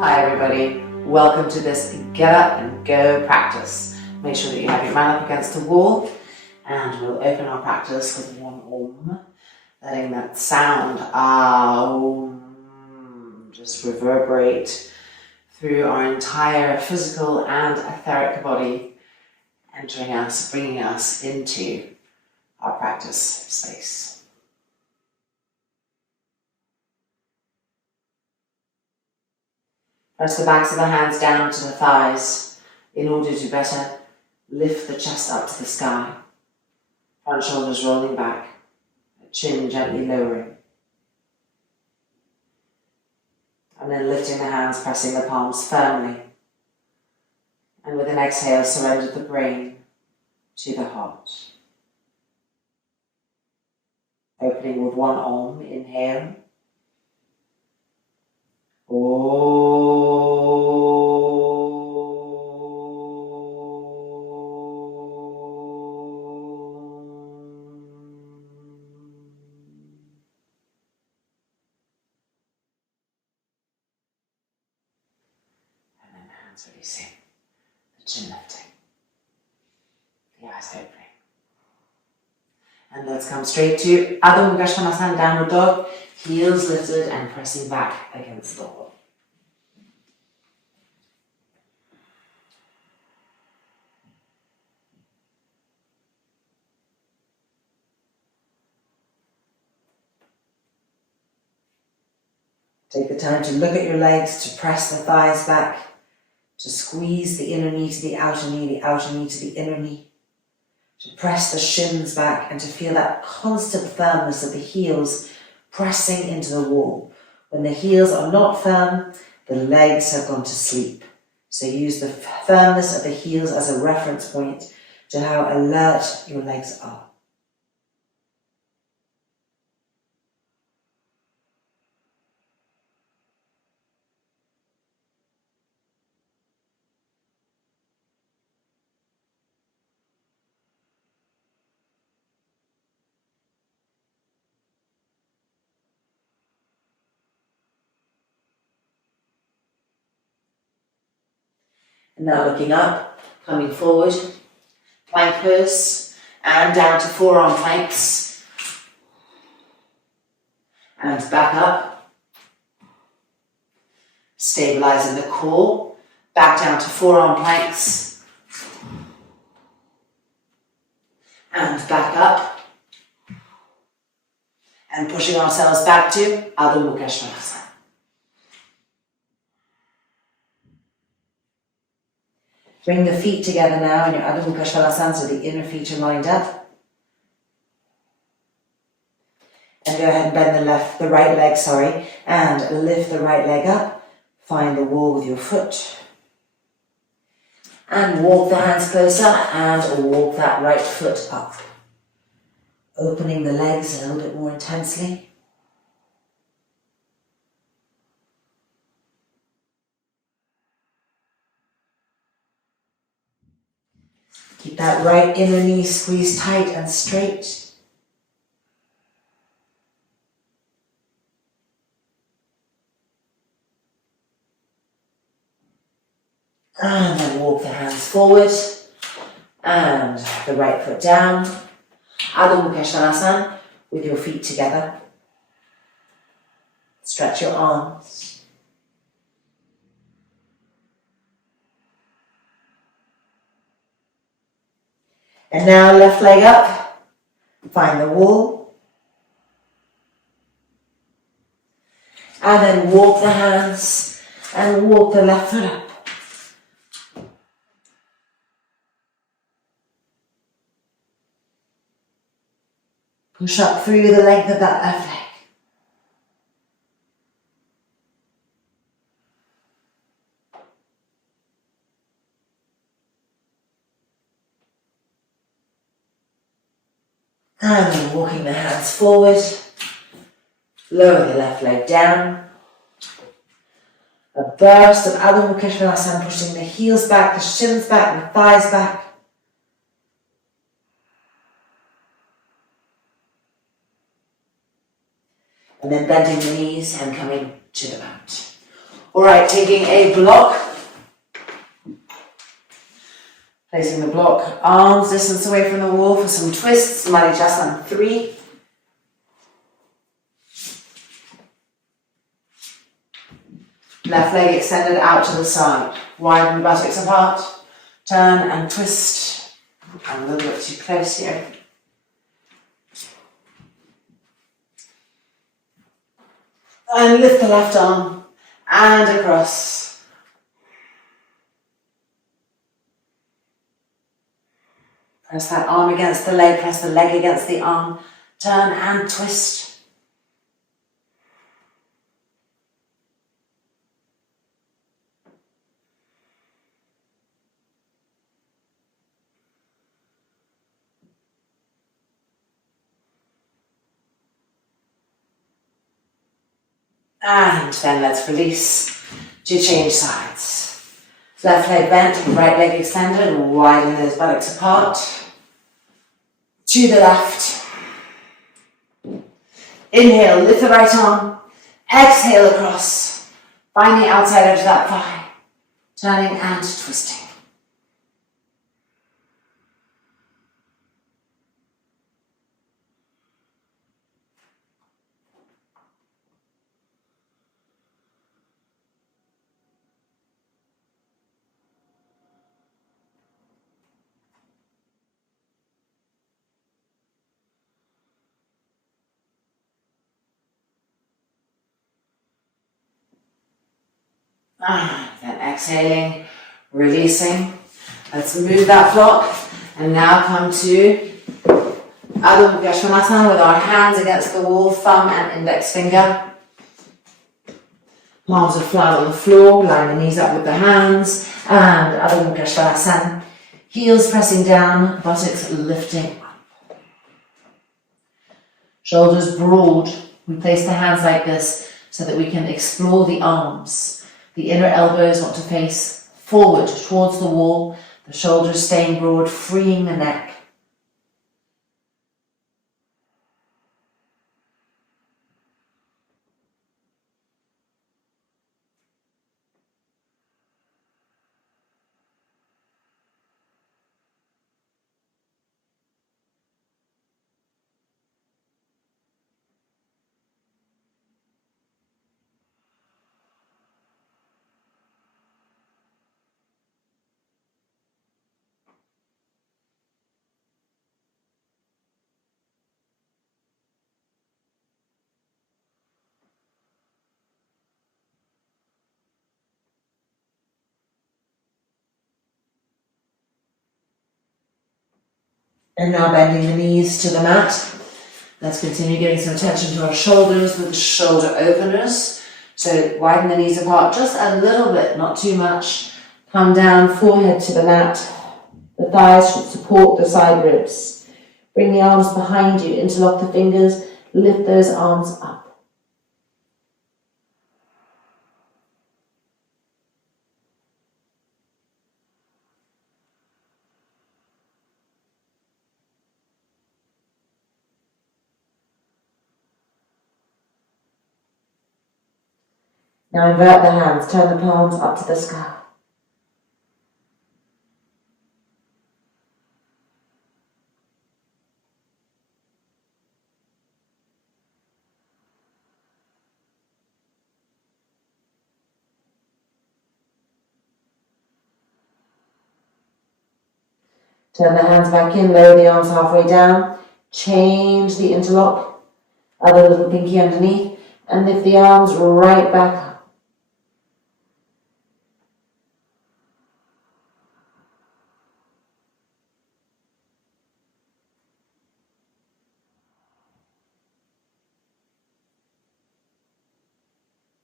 Hi everybody, welcome to this Get Up and Go practice. Make sure that you have your man up against the wall and we'll open our practice with one Om, letting that sound Om just reverberate through our entire physical and etheric body, entering us, bringing us into our practice space. Press the backs of the hands down to the thighs in order to better lift the chest up to the sky. Front shoulders rolling back, chin gently lowering. And then lifting the hands, pressing the palms firmly. And with an exhale, surrender the brain to the heart. Opening with one Om, inhale. Releasing, the chin lifting, the eyes opening. And let's come straight to Adho Mukha Svanasana, downward dog, heels lifted and pressing back against the wall. Take the time to look at your legs, to press the thighs back, to squeeze the inner knee to the outer knee to the inner knee, to press the shins back and to feel that constant firmness of the heels pressing into the wall. When the heels are not firm, the legs have gone to sleep. So use the firmness of the heels as a reference point to how alert your legs are. And now looking up, coming forward, plank pose, and down to forearm planks. And back up. Stabilizing the core, back down to forearm planks. And back up. And pushing ourselves back to Adho Mukha Svanasana. Bring the feet together now in your Adho Mukha Svanasana so the inner feet are lined up. And go ahead and bend the right leg, and lift the right leg up. Find the wall with your foot. And walk the hands closer and walk that right foot up. Opening the legs a little bit more intensely. Keep that right inner knee squeezed tight and straight. And then walk the hands forward and the right foot down. Adho Mukha Svanasana with your feet together. Stretch your arms. And now left leg up, find the wall. And then walk the hands and walk the left foot up. Push up through the length of that left leg. And then walking the hands forward, lower the left leg down. A burst of Adho Mukha Svanasana, pushing the heels back, the shins back, the thighs back. And then bending the knees and coming to the mat. Alright, taking a block. Placing the block, arms distance away from the wall for some twists. Marijasana 3. Left leg extended out to the side. Widen the buttocks apart. Turn and twist. I'm a little bit too close here. And lift the left arm and across. Press that arm against the leg, press the leg against the arm. Turn and twist. And then let's release to change sides. Left leg bent, right leg extended, widen those buttocks apart. To the left. Inhale, lift the right arm. Exhale across. Find the outside edge of that thigh. Turning and twisting. And then exhaling, releasing. Let's move that block and now come to Adho Mukha Svangasana with our hands against the wall, thumb and index finger. Palms are flat on the floor, line the knees up with the hands, and Adho Mukha Svangasana. Heels pressing down, buttocks lifting up. Shoulders broad. We place the hands like this so that we can explore the arms. The inner elbows want to face forward towards the wall, the shoulders staying broad, freeing the neck. And now bending the knees to the mat. Let's continue giving some attention to our shoulders with the shoulder openers. So widen the knees apart just a little bit, not too much. Come down, forehead to the mat. The thighs should support the side ribs. Bring the arms behind you, interlock the fingers, lift those arms up. Now invert the hands, turn the palms up to the sky. Turn the hands back in, lower the arms halfway down, change the interlock, other little pinky underneath, and lift the arms right back up.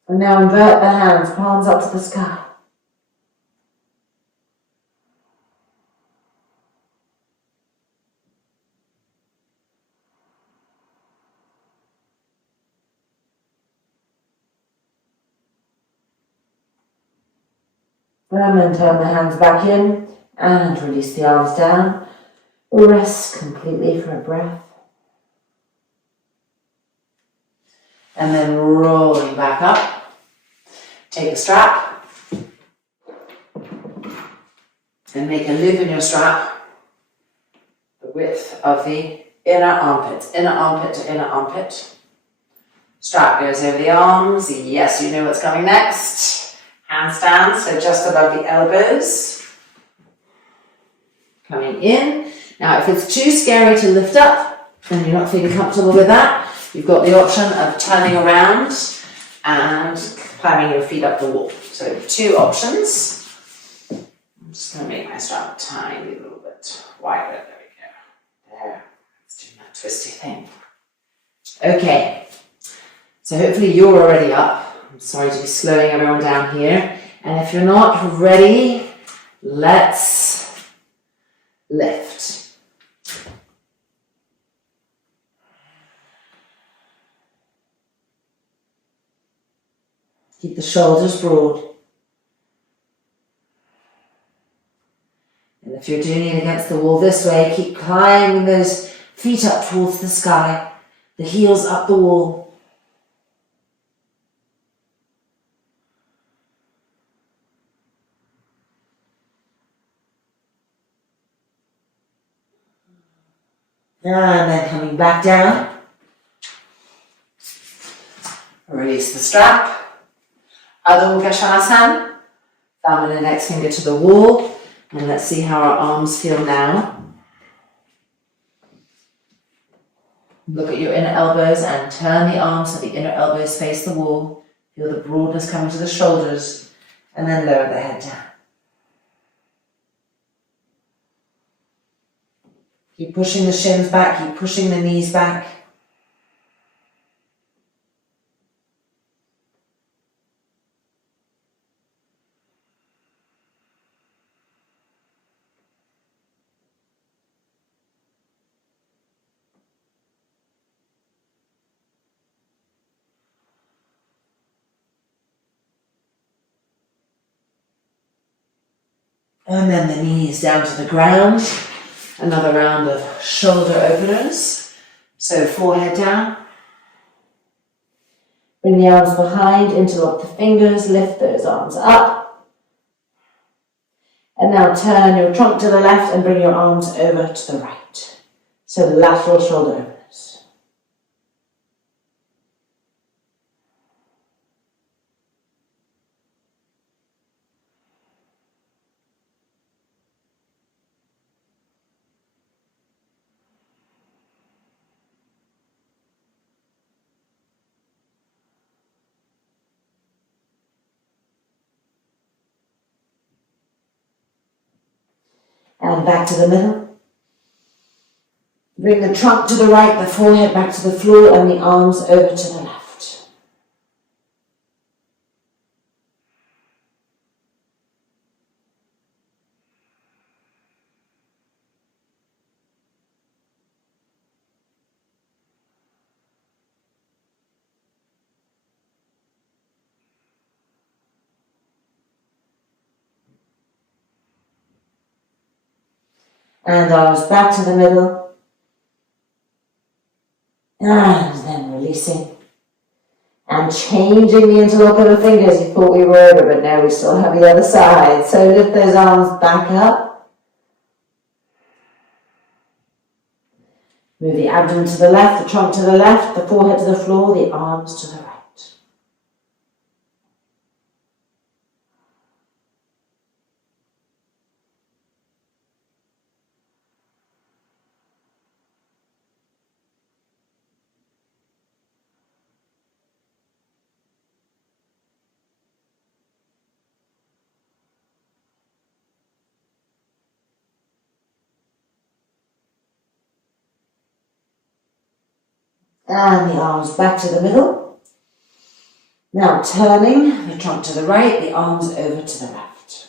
And now invert the hands, palms up to the sky. And then turn the hands back in and release the arms down. Rest completely for a breath. And then rolling back up. Take a strap and make a loop in your strap the width of the inner armpit to inner armpit. Strap goes over the arms. Yes, you know what's coming next. Handstand, so just above the elbows. Coming in. Now, if it's too scary to lift up and you're not feeling comfortable with that, you've got the option of turning around and climbing your feet up the wall. So 2 options. I'm just going to make my strap a tiny little bit wider. There we go. There. Let's do that twisty thing. Okay. So hopefully you're already up. I'm sorry to be slowing everyone down here. And if you're not ready, let's lift. Keep the shoulders broad. And if you're doing it against the wall this way, keep climbing those feet up towards the sky, the heels up the wall. And then coming back down. Release the strap. Adho Mukha Svanasana. Thumb and index finger to the wall. And let's see how our arms feel now. Look at your inner elbows and turn the arms so the inner elbows face the wall. Feel the broadness coming to the shoulders. And then lower the head down. Keep pushing the shins back, keep pushing the knees back. And then the knees down to the ground. Another round of shoulder openers. So forehead down. Bring the arms behind, interlock the fingers, lift those arms up. And now turn your trunk to the left and bring your arms over to the right. So the lateral shoulder openers. And back to the middle. Bring the trunk to the right, the forehead back to the floor, and the arms over to the left. And arms back to the middle. And then releasing. And changing the interlock of the fingers. You thought we were over, but now we still have the other side. So lift those arms back up. Move the abdomen to the left, the trunk to the left, the forehead to the floor, the arms to the right. And the arms back to the middle. Now turning the trunk to the right, the arms over to the left.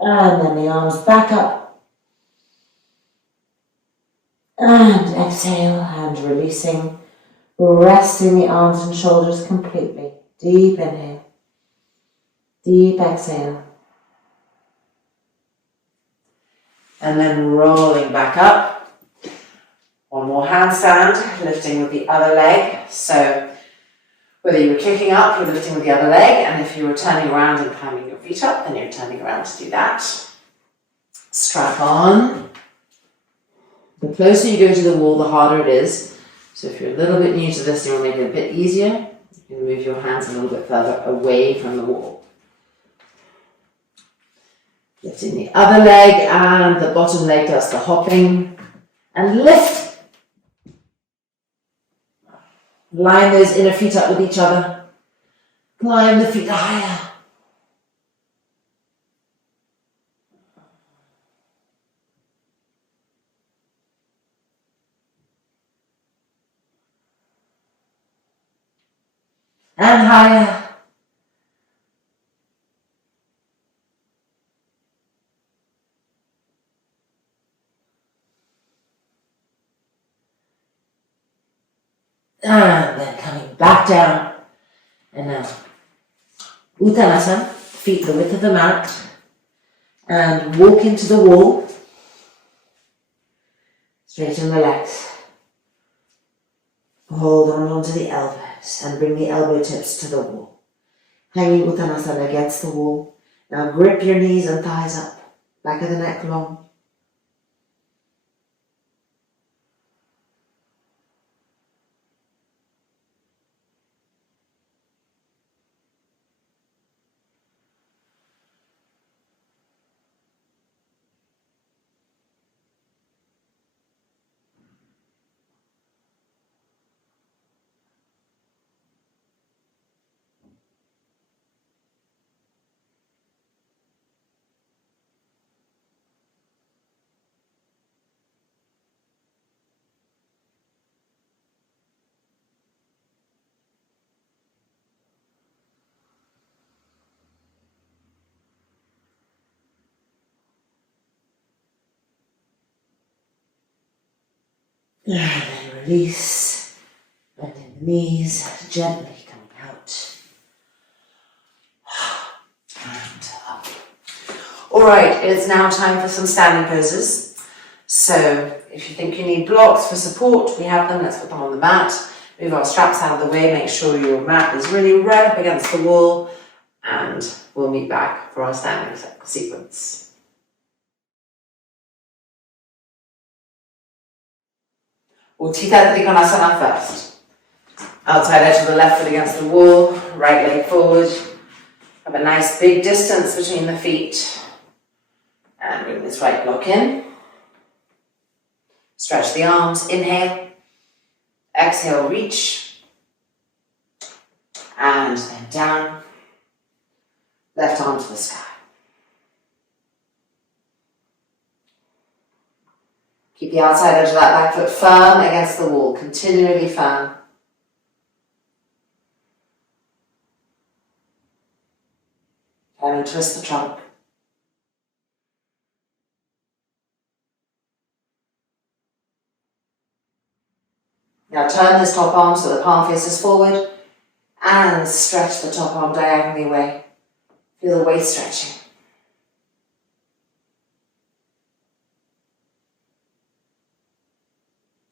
And then the arms back up And exhale, and releasing, resting the arms and shoulders completely. Deep inhale, deep exhale. And then rolling back up. One more handstand, lifting with the other leg. So whether you were kicking up, you're lifting with the other leg, and if you were turning around and climbing your feet up, then you're turning around to do that. Strap on. The closer you go to the wall, the harder it is. So if you're a little bit new to this, you want to make it a bit easier. You can move your hands a little bit further away from the wall. Lifting the other leg, and the bottom leg does the hopping. And lift. Line those inner feet up with each other. Climb the feet higher. And higher. And then coming back down. And now, Uttanasana, feet the width of the mat. And walk into the wall. Straighten the legs. Hold on onto the elbows and bring the elbow tips to the wall. Hanging Uttanasana against the wall. Now grip your knees and thighs up. Back of the neck long. And then release. Bending the knees, gently coming out. And up. Alright, it's now time for some standing poses. So if you think you need blocks for support, we have them. Let's put them on the mat. Move our straps out of the way. Make sure your mat is really right up against the wall. And we'll meet back for our standing sequence. Uttita Trikonasana first. Outside edge of the left foot against the wall, right leg forward. Have a nice big distance between the feet. And bring this right block in. Stretch the arms, inhale. Exhale, reach. And then down. Left arm to the sky. Keep the outside edge of that back foot firm against the wall, continually firm. And twist the trunk. Now turn this top arm so the palm faces forward and stretch the top arm diagonally away. Feel the waist stretching.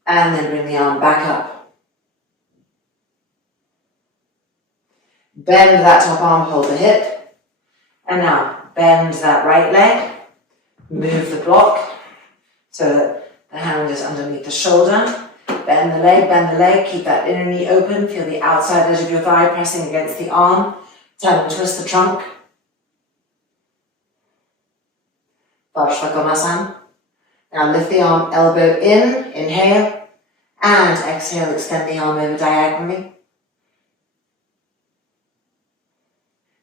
And then bring the arm back up. Bend that top arm, hold the hip. And now bend that right leg. Move the block so that the hand is underneath the shoulder. Bend the leg, keep that inner knee open. Feel the outside edge of your thigh pressing against the arm. Turn and twist the trunk. Parshvakonasana. Now lift the arm, elbow in, inhale. And exhale, extend the arm over diagonally.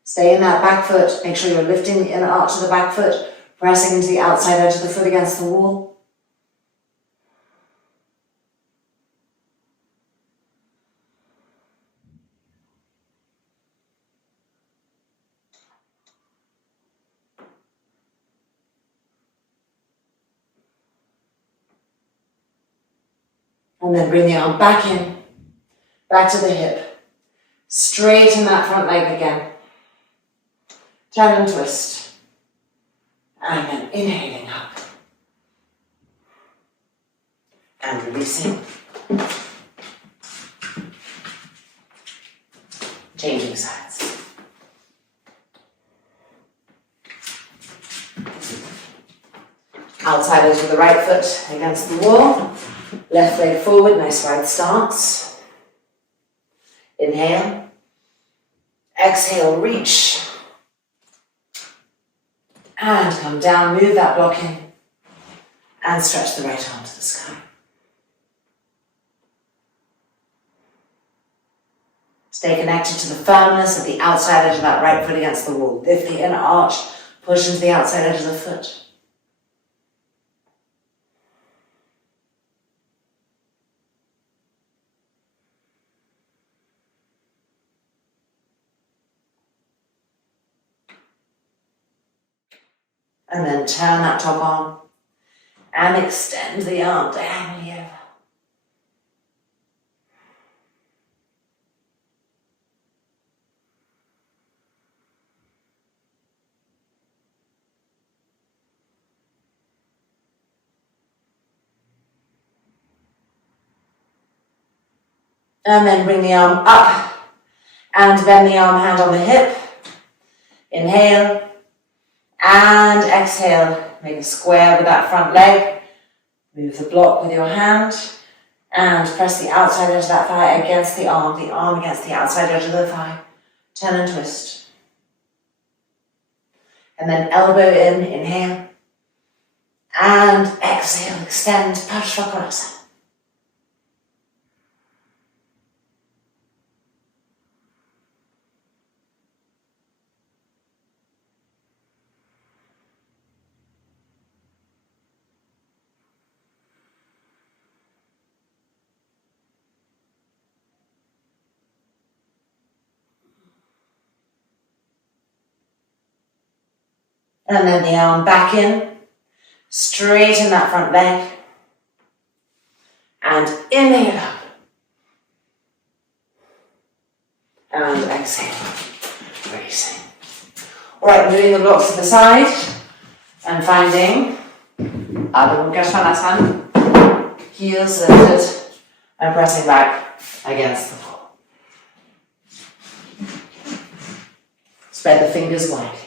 Stay in that back foot. Make sure you're lifting the inner arch of the back foot, pressing into the outside edge of the foot against the wall. And then bring the arm back in, back to the hip. Straighten that front leg again. Turn and twist. And then inhaling up. And releasing. Changing sides. Outside edge of the right foot against the wall. Left leg forward, nice wide stance. Inhale. Exhale, reach. And come down, move that block in. And stretch the right arm to the sky. Stay connected to the firmness of the outside edge of that right foot against the wall. Lift the inner arch, push into the outside edge of the foot. And then turn that top arm and extend the arm diagonally over. And then bring the arm up and bend the arm, hand on the hip. Inhale. And exhale, make a square with that front leg. Move the block with your hand and press the outside edge of that thigh against the arm against the outside edge of the thigh. Turn and twist. And then elbow in, inhale. And exhale, extend, Parsvakonasana. And then the arm back in, straighten that front leg, and inhale up, and exhale, releasing. All right, moving the blocks to the side, and finding Adho Mukha Svanasana, heels lifted, and pressing back against the wall. Spread the fingers widely.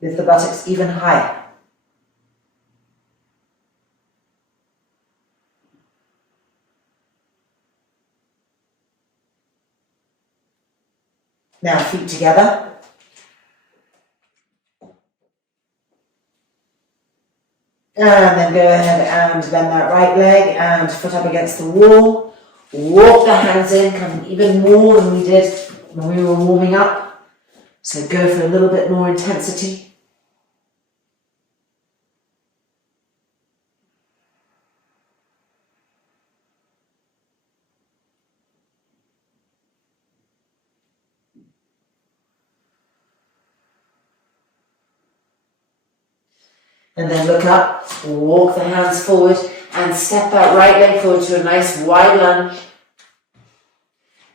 Lift the buttocks even higher. Now feet together. And then go ahead and bend that right leg and foot up against the wall. Walk the hands in, come even more than we did when we were warming up. So go for a little bit more intensity. And then look up, walk the hands forward and step that right leg forward to a nice wide lunge.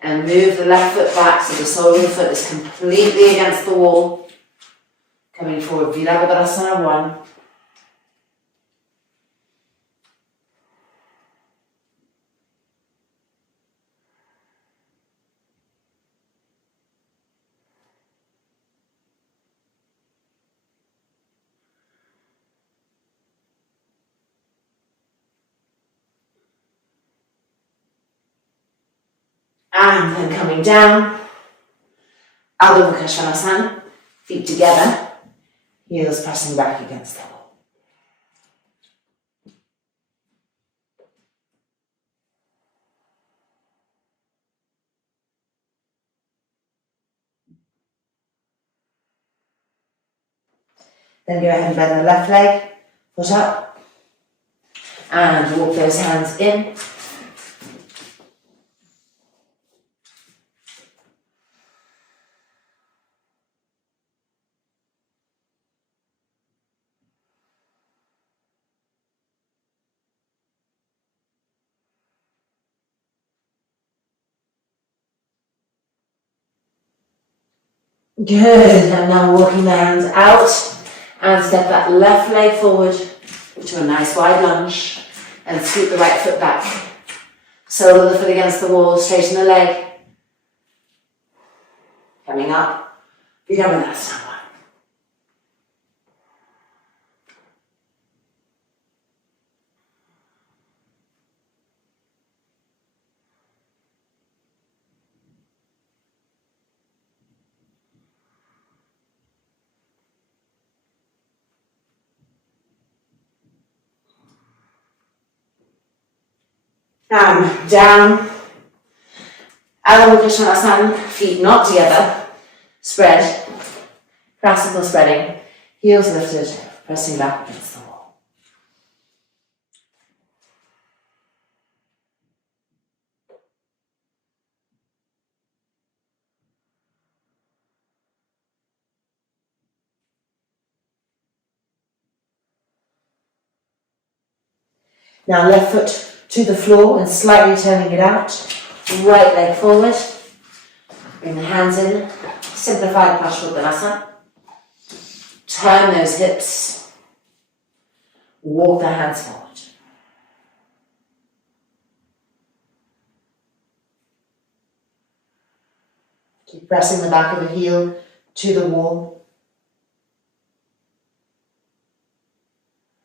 And move the left foot back so the sole of the foot is completely against the wall. Coming forward, Virabhadrasana 1. And then coming down, Adho Mukha Svanasana, feet together, heels pressing back against the wall. Then go ahead and bend the left leg, foot up, and walk those hands in. Good, and now walking the hands out and step that left leg forward to a nice wide lunge and scoot the right foot back. Sole of the foot against the wall, straighten the leg. Coming up, Virabhadrasana. Down, Adho Mukha Svanasana, feet not together, spread, classical spreading, heels lifted, pressing back against the wall. Now left foot to the floor and slightly turning it out, right leg forward, bring the hands in, simplified Paschimottanasana, turn those hips, walk the hands forward. Keep pressing the back of the heel to the wall.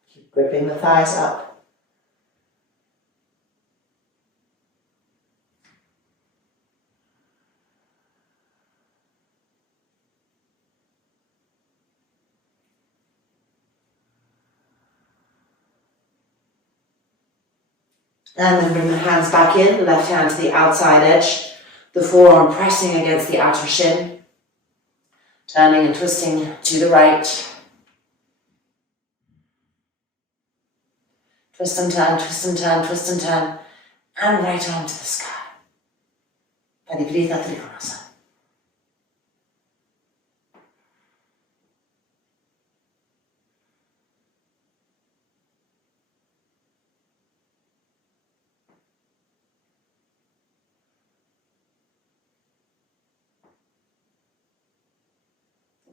Keep gripping the thighs up. And then bring the hands back in, left hand to the outside edge, the forearm pressing against the outer shin, turning and twisting to the right. Twist and turn, twist and turn, twist and turn, and right arm to the sky. Parivrtta Trikonasana.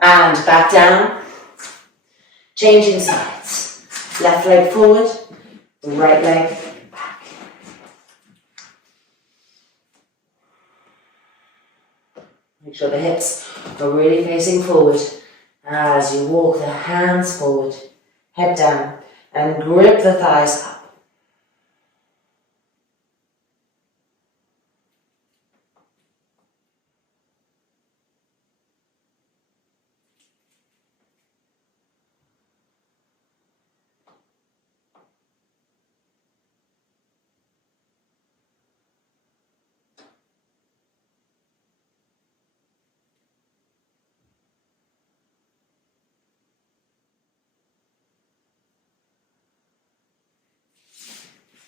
And back down, changing sides. Left leg forward, right leg back. Make sure the hips are really facing forward as you walk the hands forward, head down, and grip the thighs up.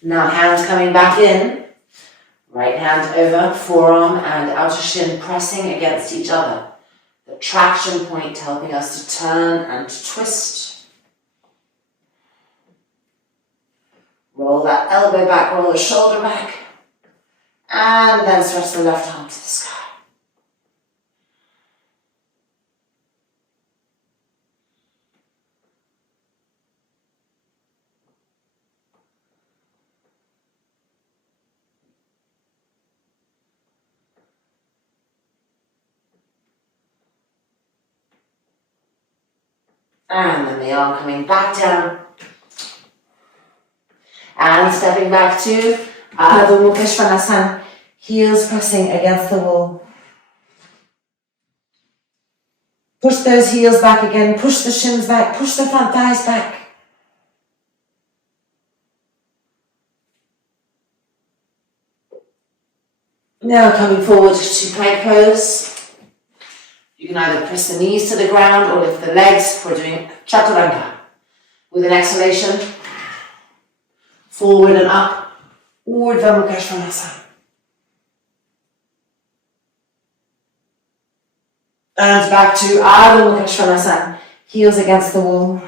Now hands coming back in, right hand over, forearm and outer shin pressing against each other. The traction point helping us to turn and to twist. Roll that elbow back, roll the shoulder back, and then stretch the left arm to the sky. And then the arm coming back down. And stepping back to Adho Mukha Svanasana, heels pressing against the wall. Push those heels back again, push the shins back, push the front thighs back. Now coming forward to plank pose. You can either press the knees to the ground or lift the legs. We're doing chaturanga. With an exhalation, forward and up, Urdhva Mukha Svanasana. And back to Adho Mukha Svanasana, heels against the wall.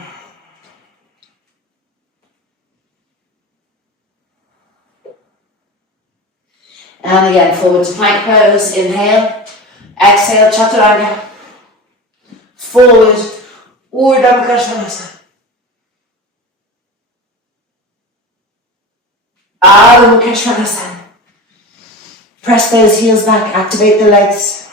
And again, forward to plank pose, inhale, exhale, chaturanga. forward, Urdhva Mukha Svanasana. Adho Mukha Svanasana. Press those heels back, activate the legs.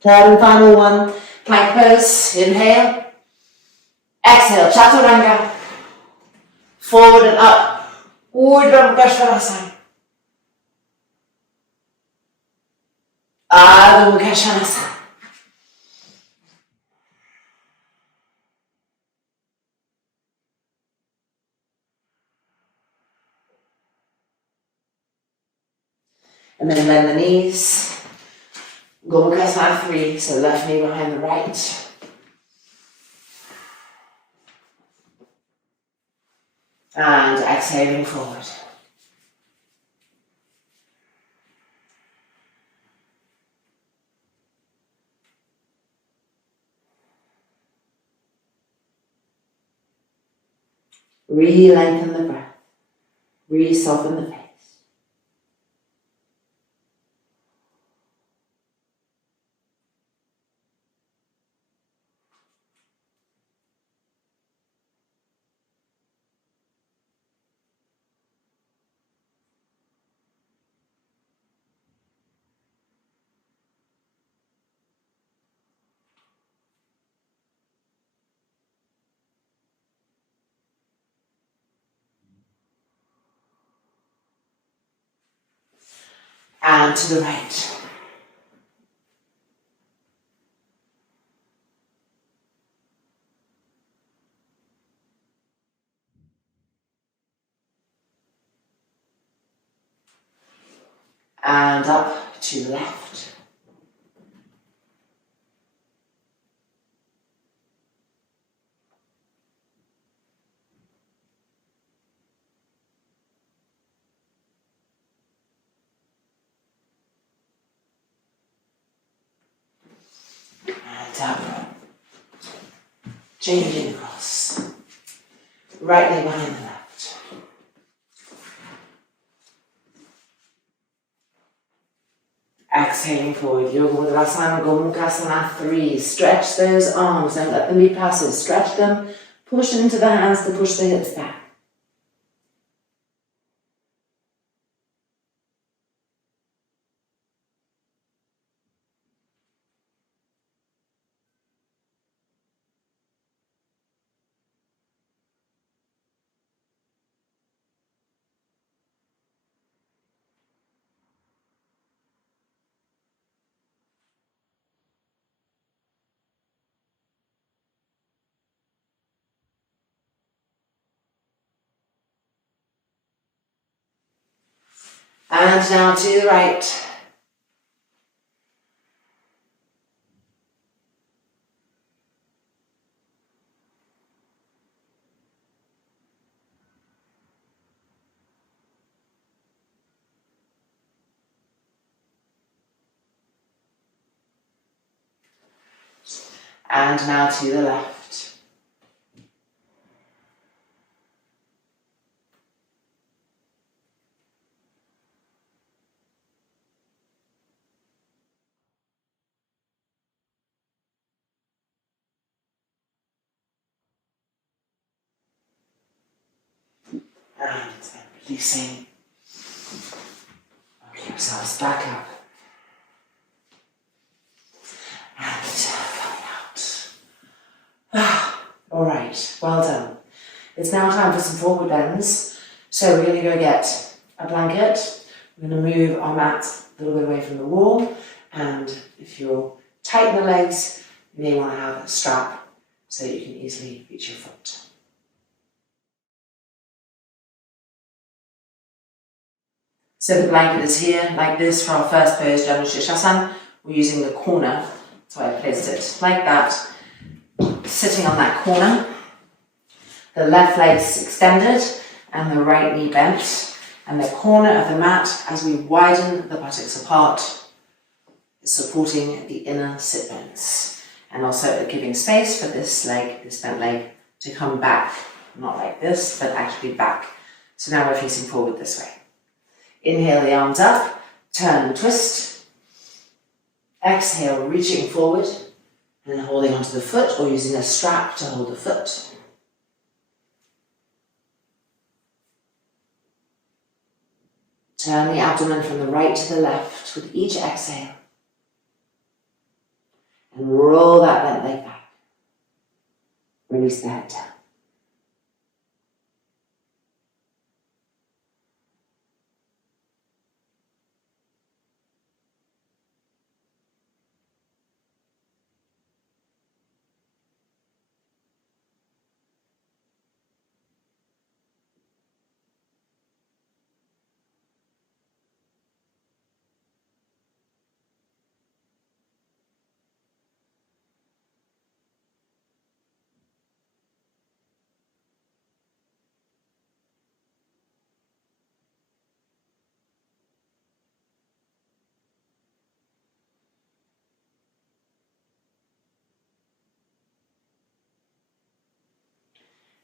Third and final one, plank pose, inhale. Exhale, Chaturanga. Forward and up, Urdhva Mukha Svanasana. Adho Mukha Svanasana. And then bend the knees. Go-gos 3, so left knee behind the right. And exhaling forward. Re-lengthen the breath. Re-soften the face. And to the right. And up to the left. And up. Changing across. Right leg behind the left. Exhaling forward, Yoga Mudra Gomukhasana 3. Stretch those arms, don't let them be passive. Stretch them, push into the hands to push the hips back. And now to the right. And now to the left. And then releasing. Work yourselves back up. And coming out. All right, well done. It's now time for some forward bends. So we're going to go get a blanket. We're going to move our mat a little bit away from the wall. And if you're tight in the legs, you may want to have a strap so that you can easily reach your foot. So the blanket is here like this for our first pose, Janu Shirshasana. We're using the corner, so I placed it like that, sitting on that corner. The left leg's extended and the right knee bent. And the corner of the mat, as we widen the buttocks apart, is supporting the inner sit bones. And also giving space for this leg, this bent leg, to come back, not like this, but actually back. So now we're facing forward this way. Inhale the arms up, turn and twist. Exhale, reaching forward and holding onto the foot or using a strap to hold the foot. Turn the abdomen from the right to the left with each exhale. And roll that bent leg back. Release the head down.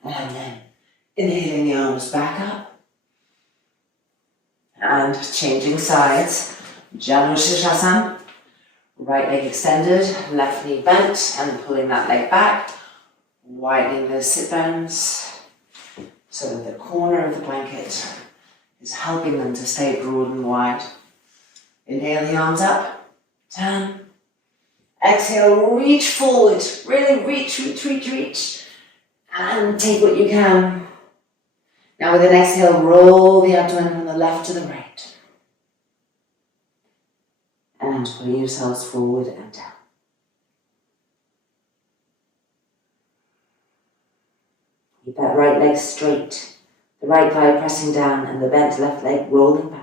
And then inhaling the arms back up and changing sides. Janu Shirshasana, right leg extended, left knee bent and pulling that leg back, widening those sit bones so that the corner of the blanket is helping them to stay broad and wide. Inhale the arms up, turn. Exhale, reach forward, really reach. And take what you can. Now with an exhale, roll the abdomen from the left to the right. And pulling yourselves forward and down. Keep that right leg straight, the right thigh pressing down and the bent left leg rolling back.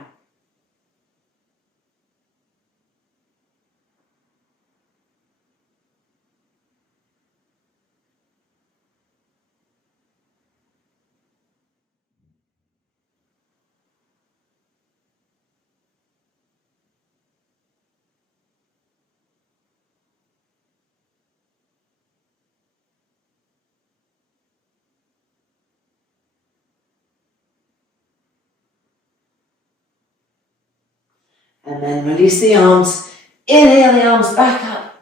And then release the arms. Inhale the arms back up.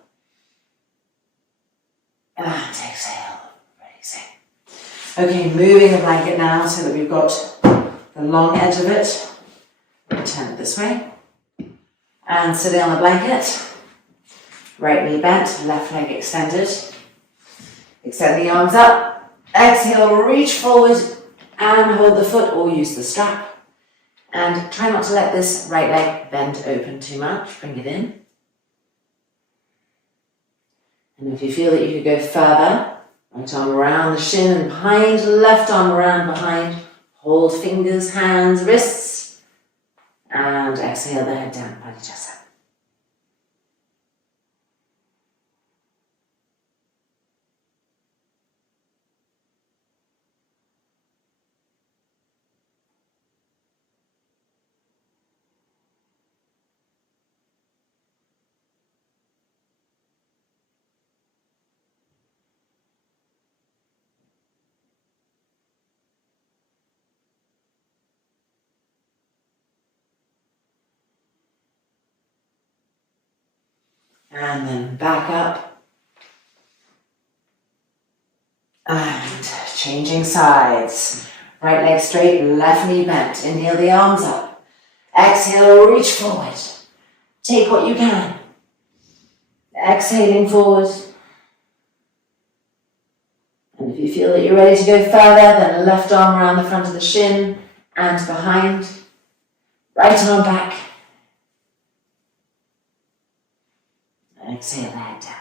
And exhale, releasing. Okay, moving the blanket now so that we've got the long edge of it. Turn it this way. And sitting on the blanket. Right knee bent, left leg extended. Extend the arms up. Exhale, reach forward and hold the foot or use the strap. And try not to let this right leg bend open too much. Bring it in. And if you feel that you could go further, right arm around the shin and behind, left arm around behind. Hold fingers, hands, wrists. And exhale the head down, Padijasa. And then back up. And changing sides. Right leg straight, left knee bent. Inhale the arms up. Exhale, reach forward. Take what you can. Exhaling forward. And if you feel that you're ready to go further, then left arm around the front of the shin and behind. Right arm back. Exhale the head down.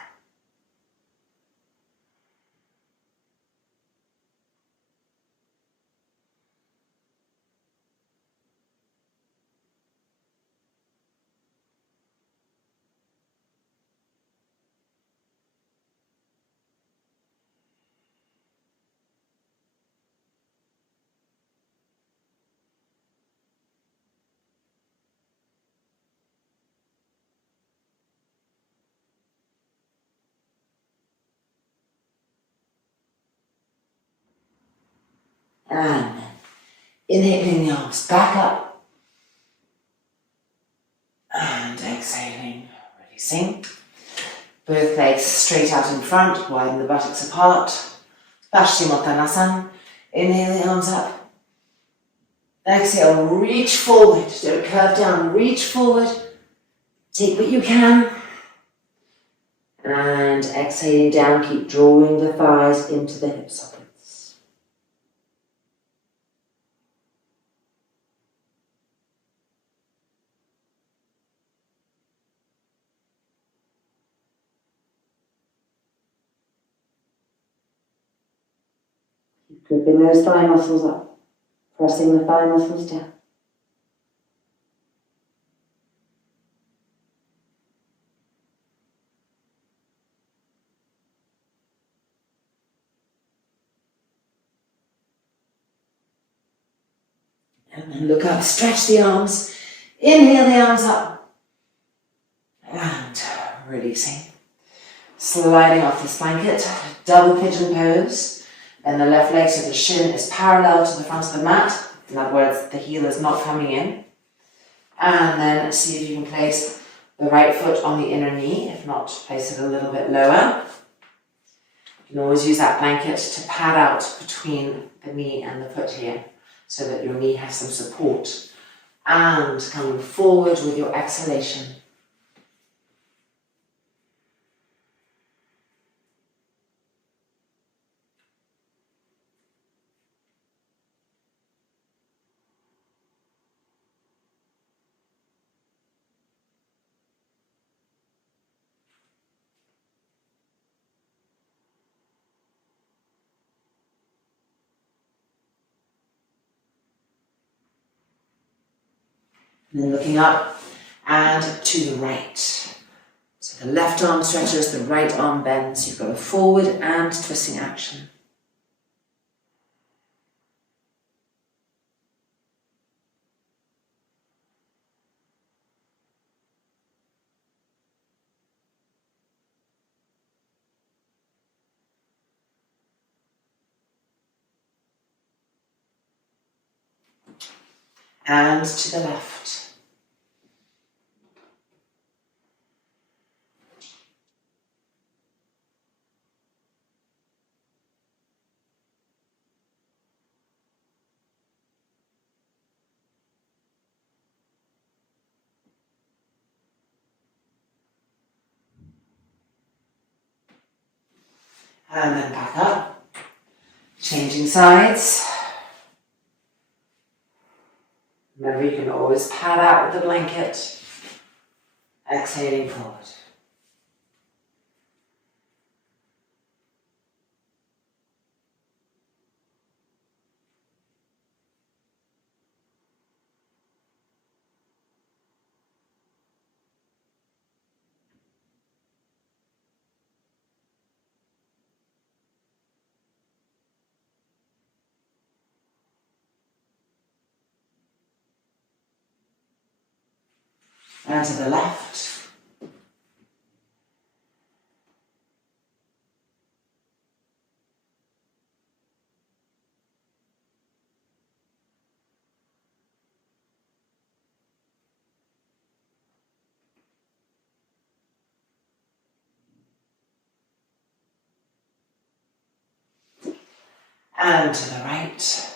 And inhaling the arms back up. And exhaling, releasing. Releasing. Both legs straight out in front, widen the buttocks apart. Paschimottanasana. Inhale the arms up. Exhale, reach forward. Don't curve down, reach forward. Take what you can. And exhaling down, keep drawing the thighs into the hip sockets. Keep gripping those thigh muscles up, pressing the thigh muscles down. And then look up, stretch the arms, inhale the arms up, and releasing. Sliding off this blanket, double pigeon pose. Then the left leg, so the shin is parallel to the front of the mat. In other words, the heel is not coming in. And then see if you can place the right foot on the inner knee. If not, place it a little bit lower. You can always use that blanket to pad out between the knee and the foot here, so that your knee has some support. And coming forward with your exhalation. And then looking up and to the right. So the left arm stretches, the right arm bends. You've got a forward and twisting action. And to the left. And then back up. Changing sides. Remember, you can always pad out with the blanket. Exhaling forward. And to the left. And to the right.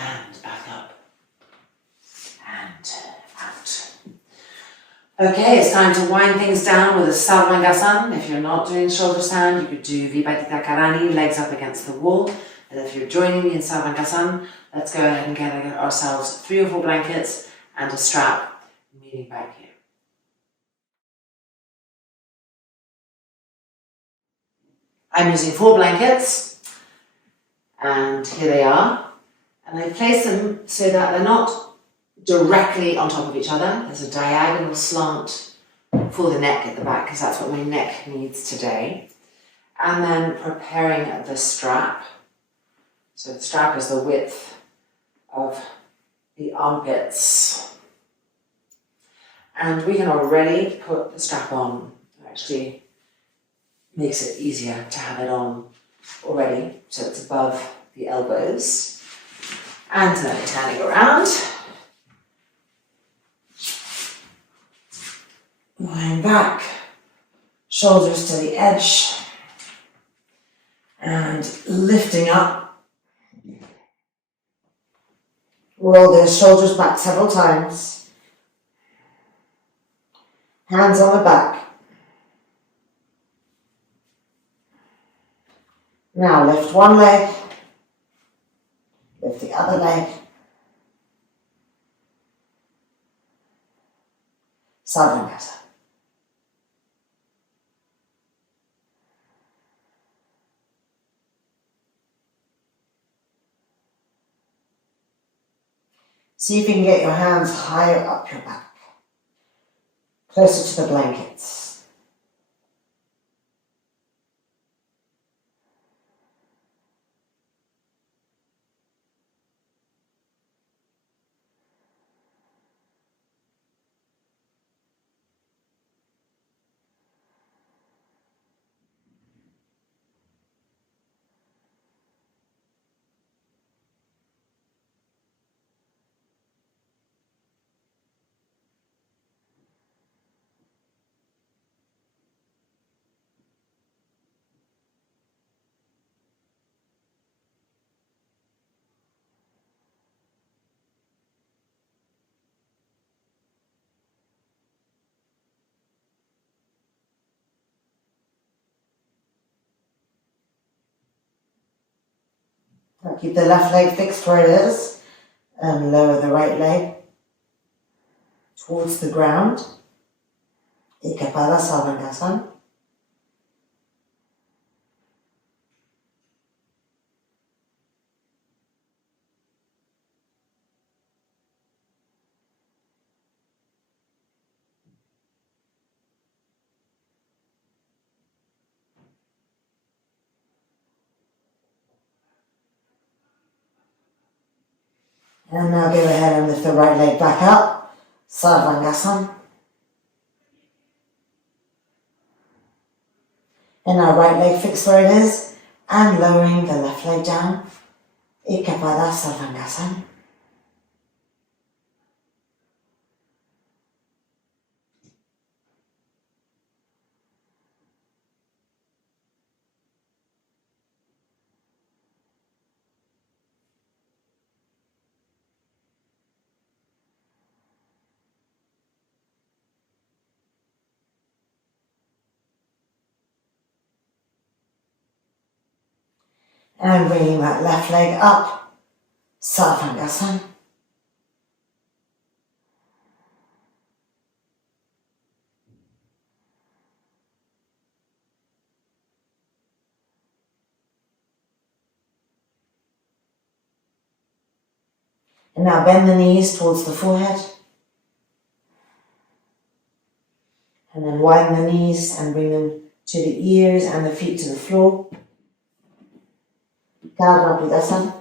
And back up. And out. Okay, it's time to wind things down with a Sarvangasana. If you're not doing shoulder stand, you could do Vipatita Karani, legs up against the wall. And if you're joining me in Sarvangasana, let's go ahead and get ourselves 3 or 4 blankets and a strap, meeting back here. I'm using 4 blankets, and here they are. And I place them so that they're not directly on top of each other. There's a diagonal slant for the neck at the back, because that's what my neck needs today. And then preparing the strap. So the strap is the width of the armpits. And we can already put the strap on. Actually makes it easier to have it on already, so it's above the elbows. And now turning around. Lying back, shoulders to the edge. And lifting up. Roll those shoulders back several times. Hands on the back. Now lift one leg, lift the other leg. Sarvangasana. See if you can get your hands higher up your back, closer to the blankets. Now keep the left leg fixed where it is and lower the right leg towards the ground. Ekapada Sarvangasana. And now go ahead and lift the right leg back up. Sarvangasana. And now right leg fixed where it is and lowering the left leg down. Ekapada Sarvangasana. And bringing that left leg up. Sarvangasana. And now bend the knees towards the forehead. And then widen the knees and bring them to the ears and the feet to the floor. Gadapidasana.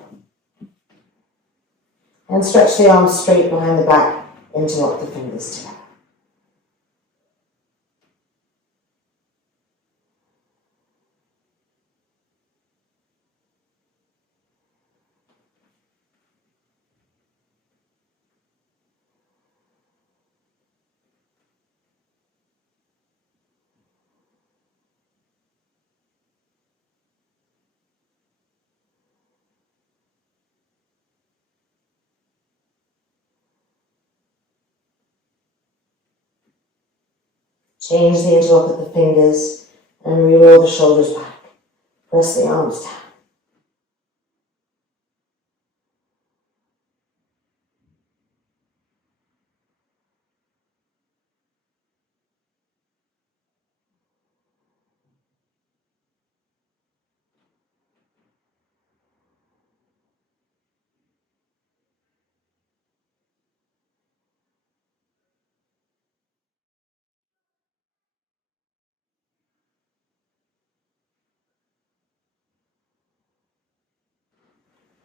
And stretch the arms straight behind the back, interlock the fingers together. Change the interlock of the fingers and re-roll the shoulders back. Press the arms down.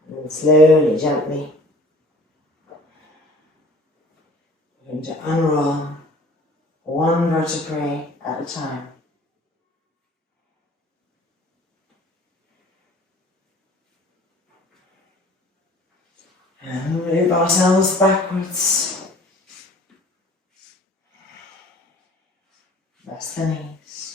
And then slowly, gently, going to unroll one vertebrae at a time. And move ourselves backwards. Rest the knees.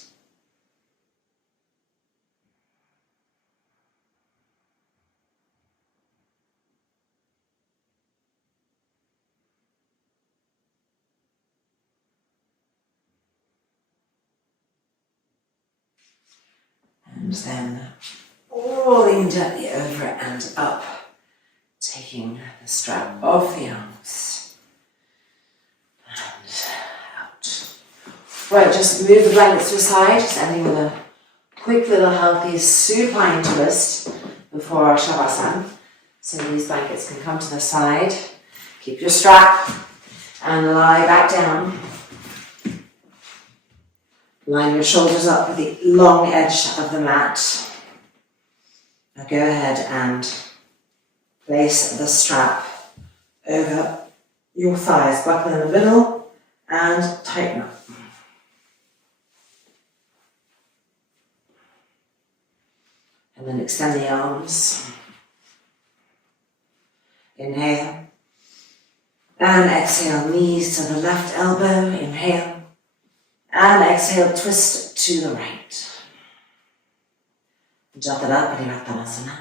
And then rolling gently over and up, taking the strap off the arms and out. Right, just move the blankets to the side, just ending with a quick little healthy supine twist before our Shavasana. So these blankets can come to the side. Keep your strap and lie back down. Line your shoulders up with the long edge of the mat. Now go ahead and place the strap over your thighs, buckle in the middle and tighten up. And then extend the arms. Inhale. And exhale, knees to the left elbow. Inhale. And exhale, twist to the right. Jatara Parivartanasana.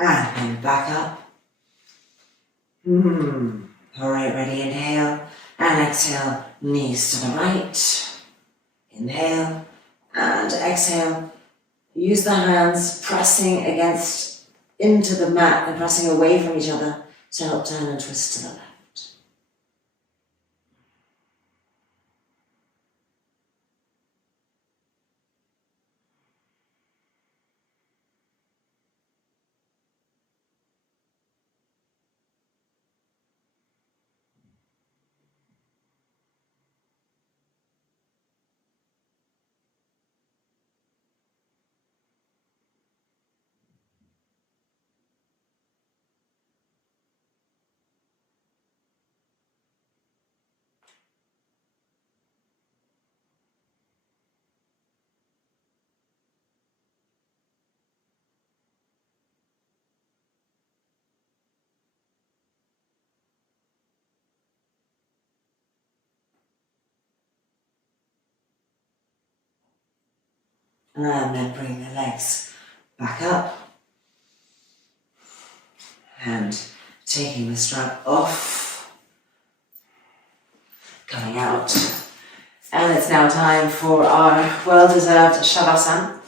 And then back up. Alright, ready, inhale. And exhale, knees to the right. Inhale. And exhale. Use the hands pressing into the mat and pressing away from each other to help turn and twist to the left. And then bring the legs back up. And taking the strap off. Coming out. And it's now time for our well-deserved Shavasana.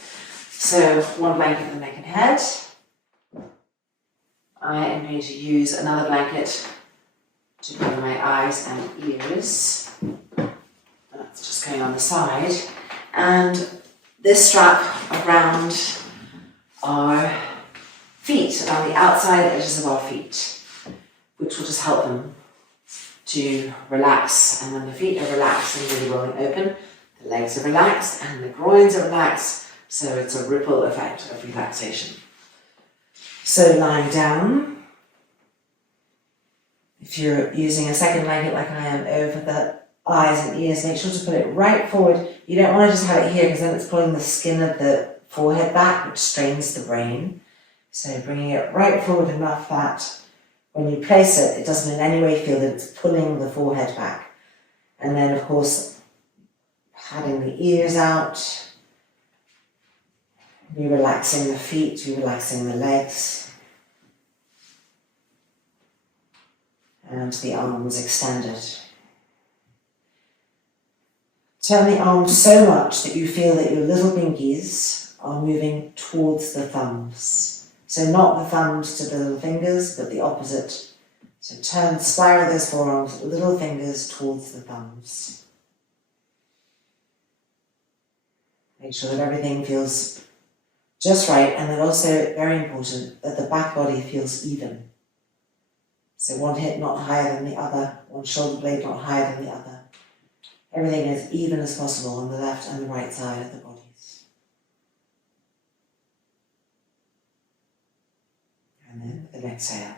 So one blanket for the neck and head. I am going to use another blanket to cover my eyes and ears. That's just going on the side. And this strap around our feet, around the outside edges of our feet, which will just help them to relax. And when the feet are relaxed and really rolling open, the legs are relaxed and the groins are relaxed. So it's a ripple effect of relaxation. So lying down, if you're using a second blanket like I am over the eyes and ears, make sure to put it right forward. You don't want to just have it here because then it's pulling the skin of the forehead back, which strains the brain. So bringing it right forward enough that when you place it, it doesn't in any way feel that it's pulling the forehead back. And then, of course, padding the ears out Be relaxing the feet, be relaxing the legs, and the arms extended. Turn the arms so much that you feel that your little pinkies are moving towards the thumbs. So not the thumbs to the little fingers, but the opposite. So turn, spiral those forearms, little fingers towards the thumbs. Make sure that everything feels just right, and then also, very important, that the back body feels even. So one hip not higher than the other, one shoulder blade not higher than the other. Everything as even as possible on the left and the right side of the bodies. And then with an exhale,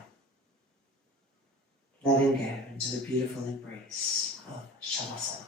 letting go into the beautiful embrace of Shavasana.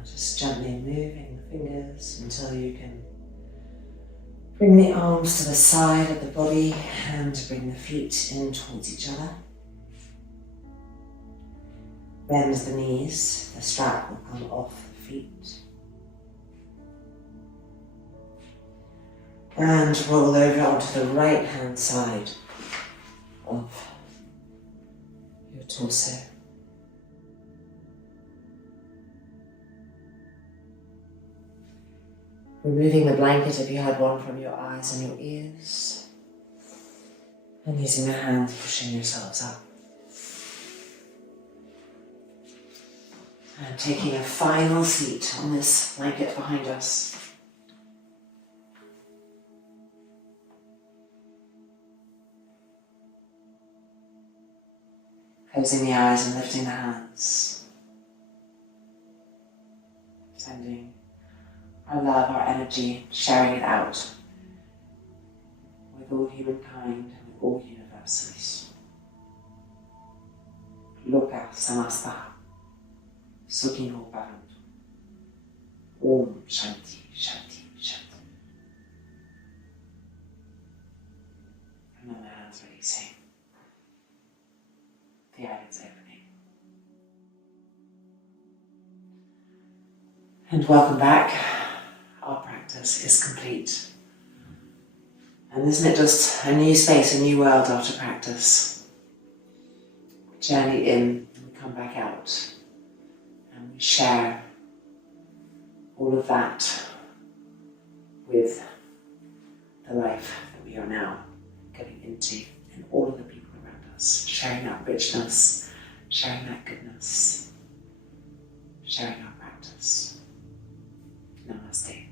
And just gently moving the fingers until you can bring the arms to the side of the body and bring the feet in towards each other. Bend the knees, the strap will come off the feet. And roll over onto the right hand side of your torso. Removing the blanket if you had one from your eyes and your ears. And using the hands, pushing yourselves up. And taking a final seat on this blanket behind us. Closing the eyes and lifting the hands. Sending our love, our energy, sharing it out with all humankind and with all universes. Loka samasta sukhino bhavantu. Om Shanti Shanti Shanti. And then the hands releasing. The eyelids opening. And welcome back. Our practice is complete. And isn't it just a new space, a new world after practice? Journey in, and we come back out. And we share all of that with the life that we are now getting into and all of the people around us. Sharing that richness, sharing that goodness, sharing our practice. Namaste.